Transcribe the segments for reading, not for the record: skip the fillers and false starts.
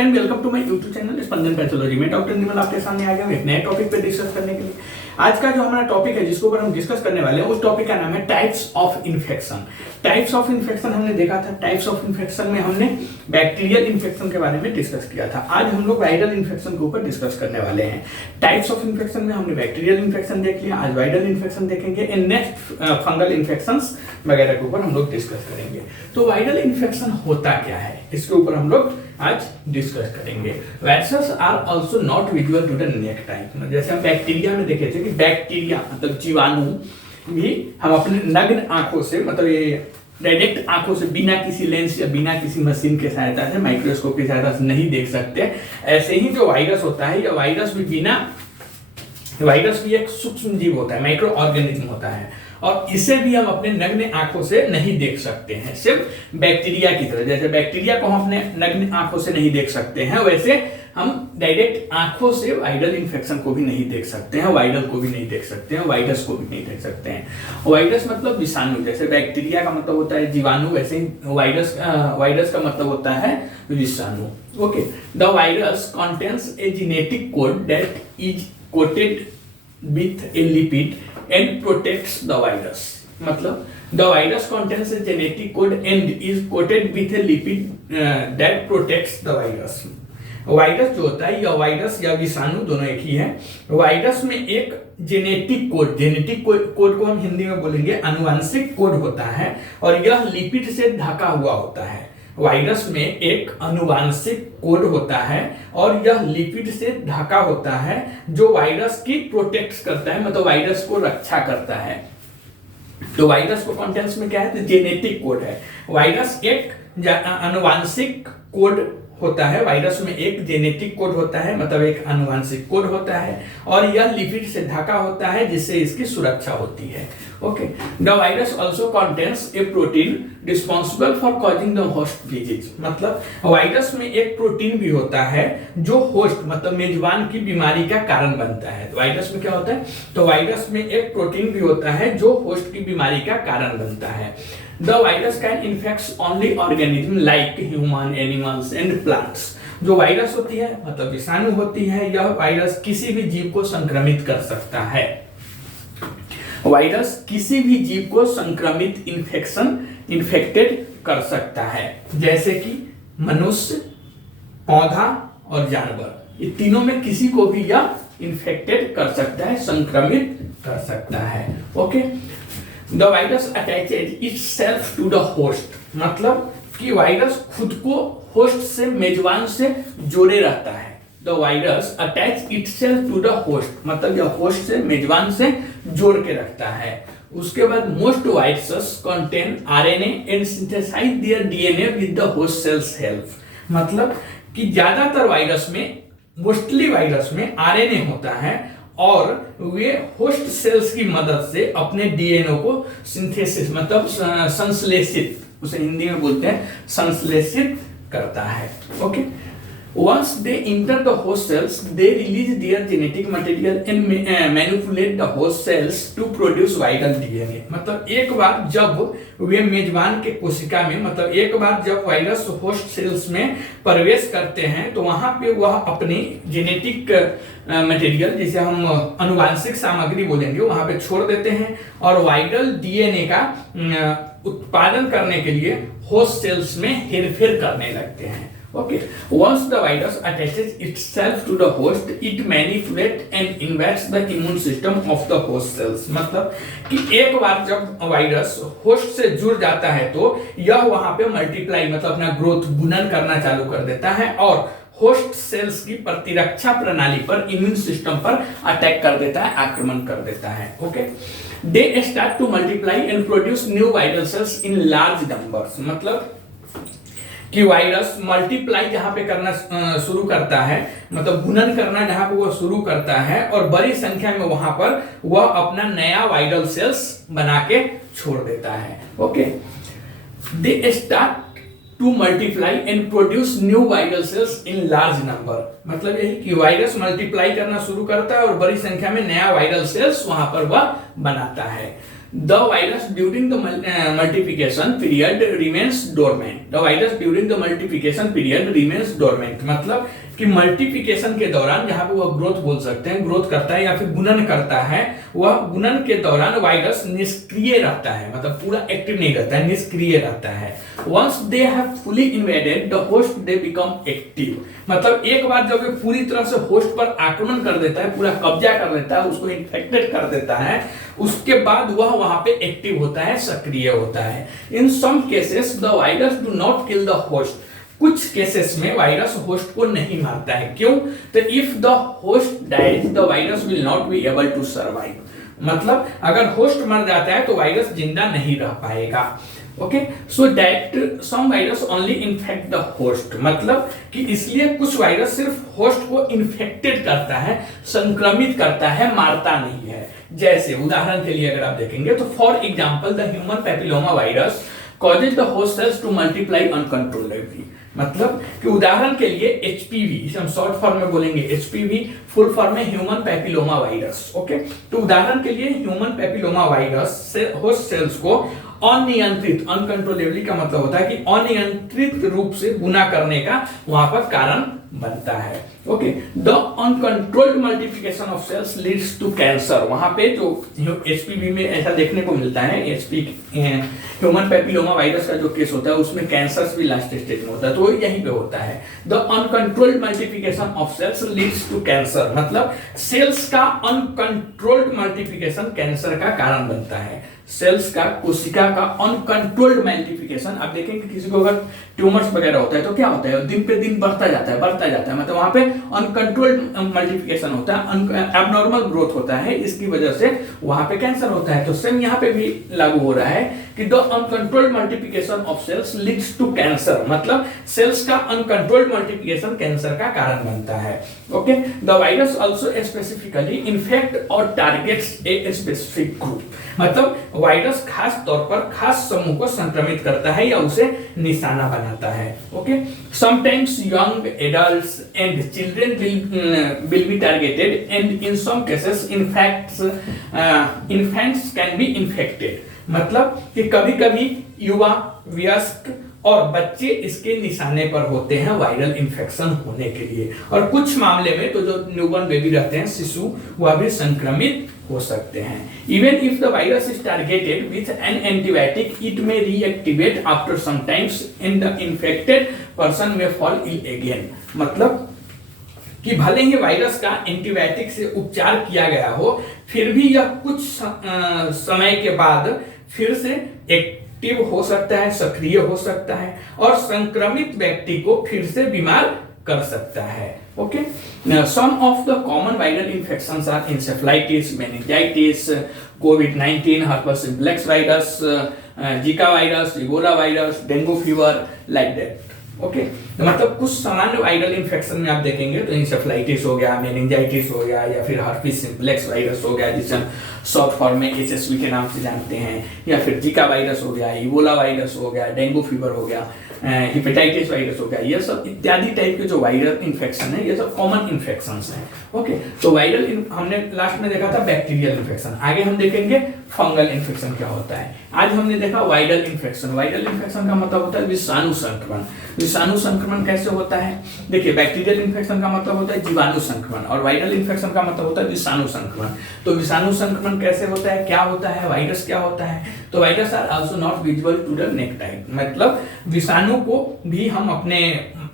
Friend, welcome to my YouTube channel Spandan pathology. मैं doctor Nirmal आपके सामने आ गया हूं एक नए टॉपिक पे डिस्कस करने के लिए। आज का जो हमारा टॉपिक है जिसके ऊपर हम डिस्कस करने वाले हैं उस टॉपिक का नाम है types of infection. Types of infection हमने देखा था। टाइप्स ऑफ इन्फेक्शन में हमने बैक्टीरियल इन्फेक्शन के बारे में डिस्कस किया था। आज हम लोग वायरल इन्फेक्शन के ऊपर डिस्कस करने वाले हैं। टाइप्स ऑफ इन्फेक्शन में हमने बैक्टीरियल इन्फेक्शन देख लिया, आज वायरल इन्फेक्शन देखेंगे एंड नेक्स्ट फंगल इन्फेक्शंस वगैरह के ऊपर हम लोग डिस्कस करेंगे। तो वायरल इन्फेक्शन होता क्या है इसके ऊपर हम लोग आज डिस्कस करेंगे। Viruses are also not visual to the naked type. जैसे हम बैक्टीरिया में देखे थे कि बैक्टीरिया मतलब जीवाणु भी हम अपने नग्न आंखों से मतलब ये डायरेक्ट आंखों से बिना किसी लेंस या बिना किसी मशीन के सहायता से माइक्रोस्कोप की सहायता से नहीं देख सकते। ऐसे ही जो वायरस होता है या वायरस भी एक सूक्ष्म जीव होता है, माइक्रो ऑर्गेनिज्म होता है और इसे भी हम अपने नग्न आंखों से नहीं देख सकते हैं। सिर्फ बैक्टीरिया की तरह, जैसे बैक्टीरिया को हम अपने नग्न आंखों से नहीं देख सकते हैं वैसे हम डायरेक्ट आंखों से वायरल इन्फेक्शन को भी नहीं देख सकते हैं, वायरल को भी नहीं देख सकते हैं, वायरस को भी नहीं देख सकते हैं। वायरस मतलब विषाणु, जैसे बैक्टीरिया का मतलब होता है जीवाणु, वैसे ही वायरस का मतलब होता है विषाणु। Okay, the virus contains a genetic code that is coated with a lipid and protects the virus। मतलब the virus contains a genetic code and is coated with a lipid that protects the virus। Virus जो होता है या virus या विषाणु दोनों एक ही है। वायरस में एक जेनेटिक कोड को हम हिंदी में बोलेंगे आनुवंशिक कोड होता है और यह लिपिड से ढका हुआ होता है। वायरस में एक आनुवंशिक कोड होता है और यह लिपिड से ढका होता है जो वायरस की प्रोटेक्ट करता है, मतलब वायरस को रक्षा करता है। तो वायरस को कंटेंट्स में क्या है, तो जेनेटिक कोड है। वायरस एक आनुवंशिक कोड होता है, वायरस में एक जेनेटिक कोड होता है मतलब एक आनुवंशिक कोड होता है और यह लिपिड से ढका होता है जिससे इसकी सुरक्षा होती है। Okay, the virus also contains A protein responsible for causing the host disease. मतलब वायरस में एक प्रोटीन भी होता है जो होस्ट मतलब मेजबान की बीमारी का कारण बनता है। तो वायरस में क्या होता है, तो वायरस में एक प्रोटीन भी होता है जो होस्ट की बीमारी का कारण बनता है। The virus can infect only organism like human, animals and plants। जो वायरस होती है मतलब विषाणु होती है, यह वायरस किसी भी जीव को संक्रमित कर सकता है। वायरस किसी भी जीव को संक्रमित इन्फेक्टेड कर सकता है, जैसे कि मनुष्य, पौधा और जानवर। ये तीनों में किसी को भी यह इन्फेक्टेड कर सकता है, संक्रमित कर सकता है। Okay, the virus attaches itself to the host. मतलब कि वायरस खुद को होस्ट से मेजबान से जोड़े रहता है। The virus attach itself to the host मतलब यह होस्ट से मेजबान से जोड़ के रखता है। उसके बाद most viruses contain RNA and synthesize their DNA with the host cells help. मतलब कि ज्यादातर वायरस में, मोस्टली वायरस में आरएनए होता है और वे होस्ट सेल्स की मदद से अपने डीएनए को सिंथेसिस मतलब संश्लेषित, उसे हिंदी में बोलते हैं संश्लेषित करता है। Okay, once they enter the host cells they release their genetic material and manipulate the host cells to produce viral DNA। मतलब एक बार जब वे मेजबान के कोशिका में मतलब एक बार जब वायरस होस्ट सेल्स में प्रवेश करते हैं तो वहां पे वह अपनी जेनेटिक मटेरियल जिसे हम आनुवंशिक सामग्री बोलेंगे वहां पे छोड़ देते हैं और वायरल डीएनए का उत्पादन करने के लिए होस्ट सेल्स में हेरफेर करने लगते हैं। Okay, once the virus attaches itself to the host, it manipulates and invades the immune system of the host cells। मतलब कि एक बार जब वायरस होस्ट से जुड़ जाता है तो यह वहां पे मल्टीप्लाई मतलब अपना ग्रोथ गुणन करना चालू कर देता है और होस्ट सेल्स की प्रतिरक्षा प्रणाली पर, इम्यून सिस्टम पर अटैक कर देता है, आक्रमण कर देता है। Okay, they start to multiply and produce new viral cells in large numbers. मतलब कि वायरस मल्टीप्लाई जहां पे करना शुरू करता है मतलब गुणन करना जहां पे वो शुरू करता है और बड़ी संख्या में वहां पर वह अपना नया वायरल सेल्स बना के छोड़ देता है। Okay, they start to multiply and produce new viral cells in large number. मतलब यही कि वायरस मल्टीप्लाई करना शुरू करता है और बड़ी संख्या में नया वायरल सेल्स वहां पर वह बनाता है। The virus during the multiplication period remains dormant. The virus during the multiplication period remains dormant, मतलब कि मल्टीप्लिकेशन के दौरान, जहां पे वह ग्रोथ बोल सकते हैं, ग्रोथ करता है या फिर गुणन करता है, वह गुणन के दौरान वायरस निष्क्रिय रहता है, मतलब पूरा एक्टिव नहीं रहता है, निष्क्रिय रहता है। Once they have fully invaded the host they become active, मतलब एक बार जब ये पूरी तरह से होस्ट पर आक्रमण कर देता है, पूरा कब्जा कर लेता है, उसको इन्फेक्टेड कर देता है, उसके बाद वह वहां पे एक्टिव होता है, सक्रिय होता है। In some cases the virus do not kill the host, कुछ केसेस में वायरस होस्ट को नहीं मारता है। क्यों? तो if the host dies the virus will not be able to survive, मतलब अगर होस्ट मर जाता है तो वायरस जिंदा नहीं रह पाएगा। Okay, so that some virus only infect the host, मतलब कि इसलिए कुछ वायरस सिर्फ होस्ट को इन्फेक्टेड करता है, संक्रमित करता है, मारता नहीं है। जैसे उदाहरण के लिए अगर आप देखेंगे तो for example the human papilloma virus causes the host cells to multiply uncontrollably, मतलब कि उदाहरण के लिए एचपीवी, इसे हम शॉर्ट फॉर्म में बोलेंगे एचपीवी, फुल फॉर्म में ह्यूमन पैपिलोमा वायरस। ओके, तो उदाहरण के लिए ह्यूमन पैपिलोमा वायरस से होस्ट सेल्स को अनियंत्रित, अनकंट्रोलेबली का मतलब होता है कि अनियंत्रित रूप से गुना करने का वहां पर कारण बनता है। Okay, the uncontrolled multiplication of cells leads to cancer, वहां पे जो एचपीवी में ऐसा देखने को मिलता है, एचपी ह्यूमन पैपिलोमा वायरस का जो केस होता है उसमें कैंसर भी लास्ट स्टेज में होता है, तो यहीं पे होता है। The uncontrolled multiplication of cells leads to cancer, मतलब सेल्स का अनकंट्रोल्ड मल्टीप्लिकेशन कैंसर का कारण बनता है। सेल्स का, कोशिका का अनकंट्रोल्ड मल्टीप्लिकेशन, आप देखेंगे किसी को अगर ट्यूमर्स वगैरह होता है तो क्या होता है, दिन पे दिन बढ़ता जाता है, मतलब वहां पे अनकंट्रोल्ड मल्टीप्लिकेशन होता है, एबनॉर्मल ग्रोथ होता है, इसकी वजह से वहां पे कैंसर होता है। तो सेम यहाँ पे भी लागू हो रहा है कि the uncontrolled multiplication of cells leads to cancer, मतलब सेल्स का अनकंट्रोल्ड मल्टीप्लिकेशन कैंसर का कारण बनता है। Okay, the virus also specifically infect और टारगेट्स ए स्पेसिफिक ग्रुप, मतलब वायरस खास तौर पर खास समूह को संक्रमित करता है या उसे निशाना बनाता है। Okay, sometimes young adults and children will be targeted, and in some cases infants can be infected, मतलब कि कभी-कभी युवा, वयस्क और बच्चे इसके निशाने पर होते हैं वायरल इन्फेक्शन होने के लिए, और कुछ मामले में तो जो न्यूबॉर्न बेबी रहते हैं, शिशु, वह भी संक्रमित हो सकते हैं। Even if the virus is targeted with an antibiotic it may reactivate after some times and the infected person may fall ill again, मतलब कि भले ही वायरस का एंटीबायोटिक से उपचार किया गया हो, फिर भी यह कुछ समय के बाद फिर से एक्टिव हो सकता है, सक्रिय हो सकता है और संक्रमित व्यक्ति को फिर से बीमार कर सकता है। Okay, some of the common viral infections are encephalitis, meningitis, कोविड-19, herpes simplex virus, Zika virus, Ebola virus, dengue fever, like that. Okay, तो मतलब कुछ सामान्य वायरल इन्फेक्शन में आप देखेंगे तो इंसेफ्लाइटिस हो गया, मेनिंजाइटिस हो गया, या फिर हर्पिस सिम्प्लेक्स वायरस हो गया जिसे हम शॉर्ट फॉर्म में एचएसवी के नाम से जानते हैं, या फिर जीका वायरस हो गया, इबोला वायरस हो गया, डेंगू फीवर हो गया, हेपेटाइटिस वायरस हो गया, ये सब इत्यादि टाइप के जो वायरल इन्फेक्शन है ये सब कॉमन इन्फेक्शंस हैं। ओके, तो वायरल हमने लास्ट में देखा था बैक्टीरियल इन्फेक्शन, आगे हम देखेंगे फंगल इन्फेक्शन क्या होता है। आज हमने देखा वायरल इन्फेक्शन। वायरल इन्फेक्शन का मतलब होता है विषाणु संक्रमण। विषाणु संक्रमण कैसे होता है? देखिए, बैक्टीरियल इन्फेक्शन का मतलब होता है जीवाणु संक्रमण और वायरल इन्फेक्शन का मतलब होता है विषाणु संक्रमण। तो विषाणु संक्रमण कैसे होता है, क्या होता है, वायरस क्या होता है? तो virus are also not visible to the naked, मतलब विषाणु को भी हम अपने,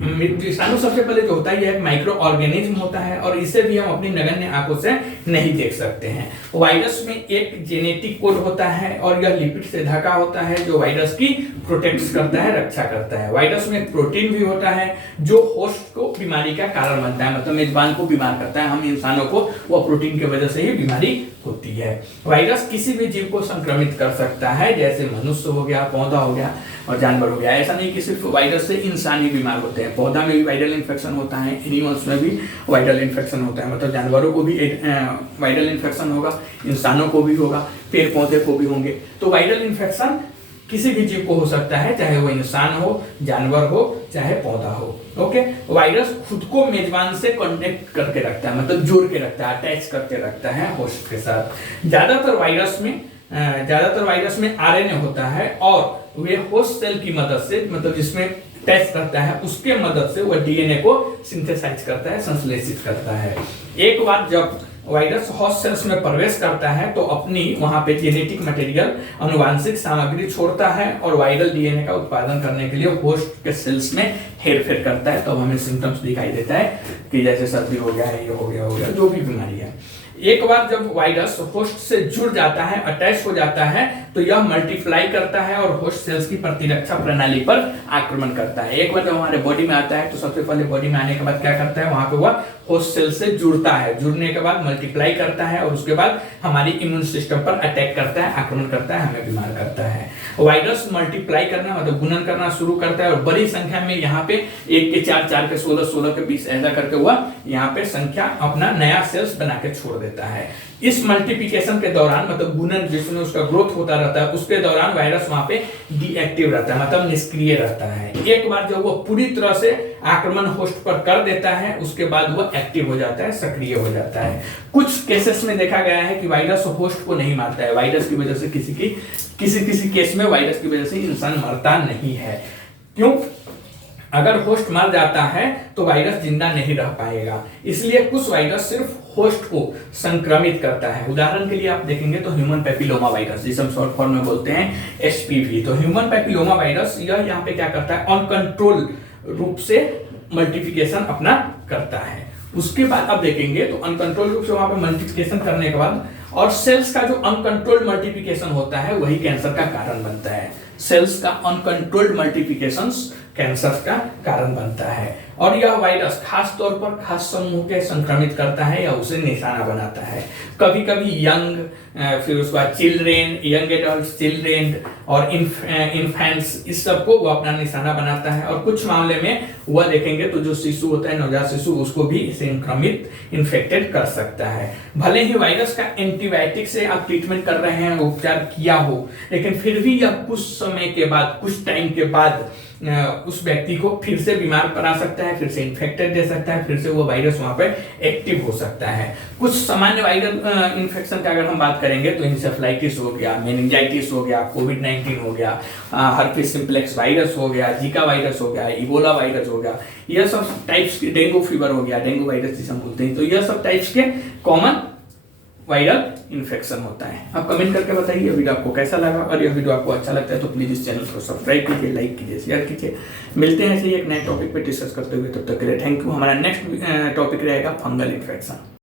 विषाणु सबसे पहले जो होता है यह एक माइक्रो ऑर्गेनिज्म होता है और इसे भी हम अपनी नगण्य आंखों से नहीं देख सकते हैं। वायरस में एक जेनेटिक कोड होता है और यह लिपिड से ढका होता है जो वायरस की प्रोटेक्ट करता है, रक्षा करता है। वायरस में एक प्रोटीन भी होता है जो होस्ट को बीमारी का कारण बनता है, मतलब मेजबान को बीमार करता है। हम इंसानों को वह प्रोटीन की वजह से ही बीमारी होती है। वायरस किसी भी जीव को संक्रमित कर सकता है, जैसे मनुष्य हो गया, पौधा हो गया और जानवर हो गया। ऐसा नहीं कि सिर्फ वायरस से इंसान ही बीमार होते हैं, पौधा में भी वायरल इन्फेक्शन होता है, एनिमल्स में भी वायरल इन्फेक्शन होता है, मतलब जानवरों को भी वायरल इन्फेक्शन होगा, इंसानों को भी होगा, पेड़ पौधे को भी होंगे। तो वायरल इन्फेक्शन किसी भी जीव को हो सकता है, चाहे वो इंसान हो, जानवर हो, चाहे पौधा हो। ओके, वायरस खुद को मेजबान से कॉन्टेक्ट करके रखता है, मतलब जोड़ के रखता है, अटैच करके रखता है होस्ट के साथ। ज्यादातर वायरस में ज्यादातर वायरस में आरएनए होता है और वे होस्ट सेल की मदद से, मतलब जिसमें टेस्ट करता है उसके मदद से वह डीएनए को सिंथेसाइज करता है, संश्लेषित करता है। एक बार जब वायरस होस्ट सेल्स में प्रवेश करता है तो अपनी वहां पे जेनेटिक मटेरियल, अनुवांशिक सामग्री छोड़ता है और वायरल डीएनए का उत्पादन करने के लिए होस्ट के सेल्स में हेरफेर करता है। तो हमें सिम्टम्स दिखाई देता है कि जैसे सर्दी हो गया है, ये हो गया, जो भी बीमारी है। एक बार जब वायरस होस्ट से जुड़ जाता है, अटैच हो जाता है, तो यह मल्टीप्लाई करता है और होस्ट सेल्स की प्रतिरक्षा प्रणाली पर आक्रमण करता है। एक बार जब हमारे बॉडी में आता है तो सबसे पहले बॉडी में आने के बाद क्या करता है, वहां पे वह होस्ट सेल से जुड़ता है, जुड़ने के बाद मल्टीप्लाई करता है और उसके बाद हमारी इम्यून सिस्टम पर अटैक करता है, आक्रमण करता है, हमें बीमार करता है। वायरस मल्टीप्लाई करना मतलब गुणन करना शुरू करता है और बड़ी संख्या में यहाँ पे 1 के 4, 4 के 16, 16 के 20 ऐसा करके हुआ यहाँ पे संख्या अपना नया सेल्स बना के छोड़ देता है। इस मल्टीप्लिकेशन के दौरान, मतलब गुणन जिसमें उसका ग्रोथ होता रहता है, उसके दौरान वायरस वहां पे डीएक्टिव रहता है, मतलब निष्क्रिय रहता है। एक बार जब वो पूरी तरह से आक्रमण होस्ट पर कर देता है उसके बाद वो एक्टिव हो जाता है, सक्रिय हो जाता है। कुछ केसेस में देखा गया है कि वायरस होस्ट को नहीं मारता है, वायरस की वजह से किसी केस में वायरस की वजह से इंसान मरता नहीं है। क्यों? अगर होस्ट मर जाता है तो वायरस जिंदा नहीं रह पाएगा, इसलिए कुछ वायरस सिर्फ होस्ट को संक्रमित करता है। उदाहरण के लिए आप देखेंगे तो ह्यूमन पैपिलोमा वायरस, जिसे हम शॉर्ट फॉर्म में बोलते हैं एचपीवी। तो ह्यूमन पैपिलोमा वायरस यह यहाँ पे क्या करता है, अनकंट्रोल रूप से मल्टीप्लिकेशन अपना करता है। उसके बाद अब देखेंगे तो अनकंट्रोल रूप से वहां पे मल्टीप्लिकेशन करने के बाद और सेल्स का जो अनकंट्रोल्ड मल्टीप्लिकेशन होता है वही कैंसर का कारण बनता है। सेल्स का अनकंट्रोल्ड मल्टीप्लिकेशन कैंसर का कारण बनता है और यह वायरस खास तौर पर खास समूह के संक्रमित करता है या उसे निशाना बनाता है। कभी कभी यंग, फिर उसके बाद चिल्ड्रेन, यंग एडल्ट, चिल्ड्रेन और इन्फेंट्स, इस सबको वो अपना निशाना बनाता है। और कुछ मामले में वह देखेंगे तो जो शिशु होता है, नवजात शिशु, उसको भी संक्रमित इन्फेक्टेड कर सकता है। भले ही वायरस का एंटीबायोटिक से आप ट्रीटमेंट कर रहे हैं, उपचार किया हो, लेकिन फिर भी यह कुछ समय के बाद, कुछ टाइम के बाद उस व्यक्ति को फिर से बीमार करा सकता है, फिर से इन्फेक्टेड दे सकता है, फिर से वो वायरस वहां पे एक्टिव हो सकता है। कुछ सामान्य वायरल इन्फेक्शन का अगर हम बात करेंगे तो इंसेफ्लाइटिस हो गया, मेनिंजाइटिस हो गया, कोविड-19 हो गया, हर्पिस सिम्प्लेक्स वायरस हो गया, जीका वायरस हो गया, इबोला वायरस हो गया, यह सब टाइप्स के, डेंगू फीवर हो गया, डेंगू वायरस जिसे हम बोलते हैं, तो यह सब टाइप्स के कॉमन वायरल इन्फेक्शन होता है। आप कमेंट करके बताइए वीडियो आपको कैसा लगा, और यह वीडियो आपको अच्छा लगता है तो प्लीज इस चैनल को सब्सक्राइब कीजिए, लाइक कीजिए, शेयर कीजिए। मिलते हैं ऐसे ही एक नए टॉपिक पे डिस्कस करते हुए, तब तक के लिए थैंक यू। हमारा नेक्स्ट टॉपिक रहेगा फंगल इन्फेक्शन।